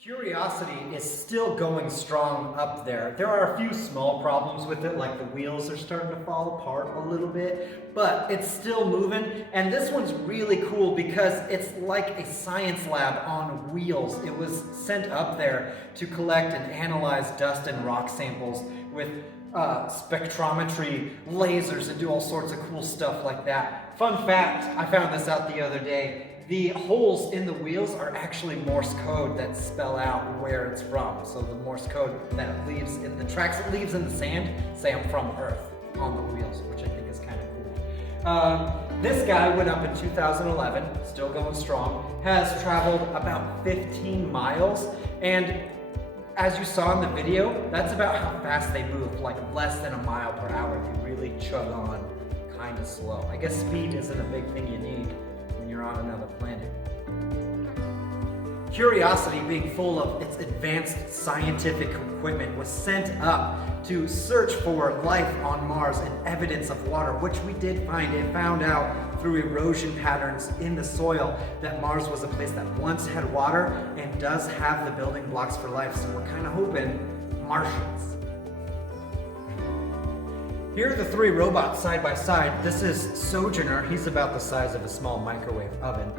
Curiosity is still going strong up there. There are a few small problems with it, like the wheels are starting to fall apart a little bit, but it's still moving. And this one's really cool because it's like a science lab on wheels. It was sent up there to collect and analyze dust and rock samples with spectrometry lasers and do all sorts of cool stuff like that. Fun fact, I found this out the other day. The holes in the wheels are actually Morse code that spell out where it's from. So the Morse code that it leaves in the tracks it leaves in the sand say I'm from Earth on the wheels, which I think is kind of cool. This guy went up in 2011, still going strong, has traveled about 15 miles, and as you saw in the video, that's about how fast they move, like less than a mile per hour. They really chug on kind of slow. I guess speed isn't a big thing you need when you're on another planet. Curiosity, being full of its advanced scientific equipment, was sent up to search for life on Mars and evidence of water, which we did find. It found out through erosion patterns in the soil that Mars was a place that once had water and does have the building blocks for life, so we're kind of hoping Martians. Here are the three robots side by side. This is Sojourner. He's about the size of a small microwave oven.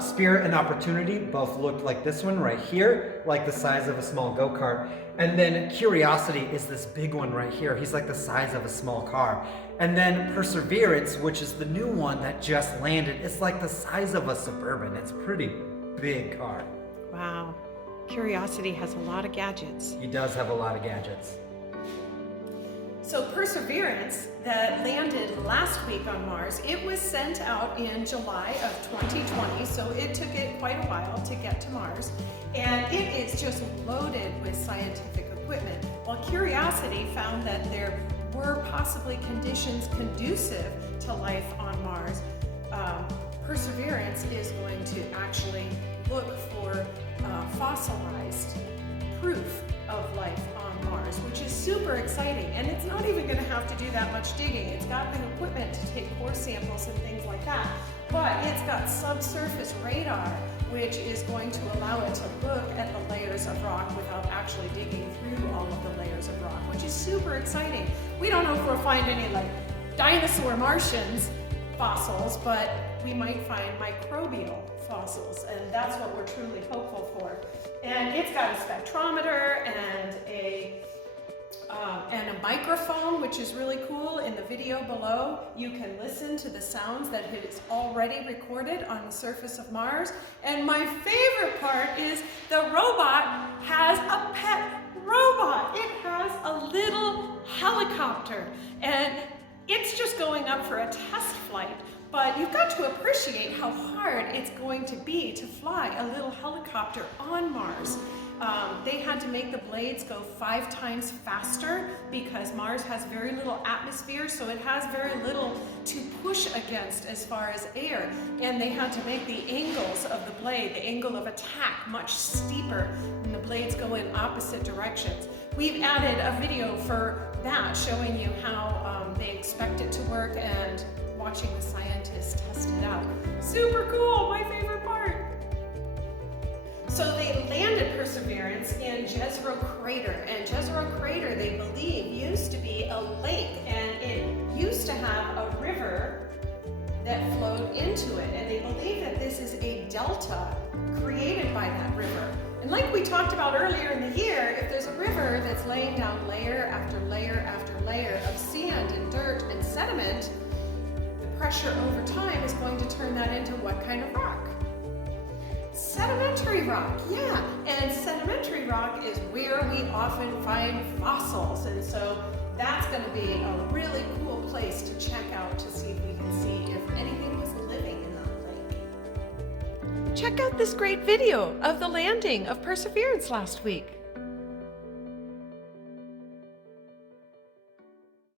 Spirit and Opportunity both looked like this one right here, like the size of a small go-kart. And then Curiosity is this big one right here. He's like the size of a small car. And then Perseverance, which is the new one that just landed, it's like the size of a Suburban. It's a pretty big car. Wow. Curiosity has a lot of gadgets. He does have a lot of gadgets. So Perseverance, that landed last week on Mars, it was sent out in July of 2020, so it took it quite a while to get to Mars, and it is just loaded with scientific equipment. While Curiosity found that there were possibly conditions conducive to life on Mars, Perseverance is going to actually look for fossilized proof of life on Mars, which is super exciting. And it's not even going to have to do that much digging. It's got the equipment to take core samples and things like that, but it's got subsurface radar, which is going to allow it to look at the layers of rock without actually digging through all of the layers of rock, which is super exciting. We don't know if we'll find any like dinosaur Martians fossils, but we might find microbial fossils, and that's what we're truly hopeful for. And it's got a spectrometer and a microphone, which is really cool. In the video below, you can listen to the sounds that it is already recorded on the surface of Mars. And my favorite part is the robot has a pet robot. It has a little helicopter, and it's just going up for a test flight. But you've got to appreciate how hard it's going to be to fly a little helicopter on Mars. They had to make the blades go 5 times faster because Mars has very little atmosphere, so it has very little to push against as far as air. And they had to make the angles of the blade, the angle of attack, much steeper, and the blades go in opposite directions. We've added a video for that, showing you how they expect it to work and watching the scientists test it out. Super cool, my favorite part. So they landed Perseverance in Jezero Crater, and Jezero Crater, they believe, used to be a lake, and it used to have a river that flowed into it, and they believe that this is a delta created by that river. And like we talked about earlier in the year, if there's a river that's laying down layer after layer after layer of sand and dirt and sediment, pressure over time is going to turn that into what kind of rock? Sedimentary rock, yeah. And sedimentary rock is where we often find fossils. And so that's going to be a really cool place to check out to see if we can see if anything was living in that lake. Check out this great video of the landing of Perseverance last week.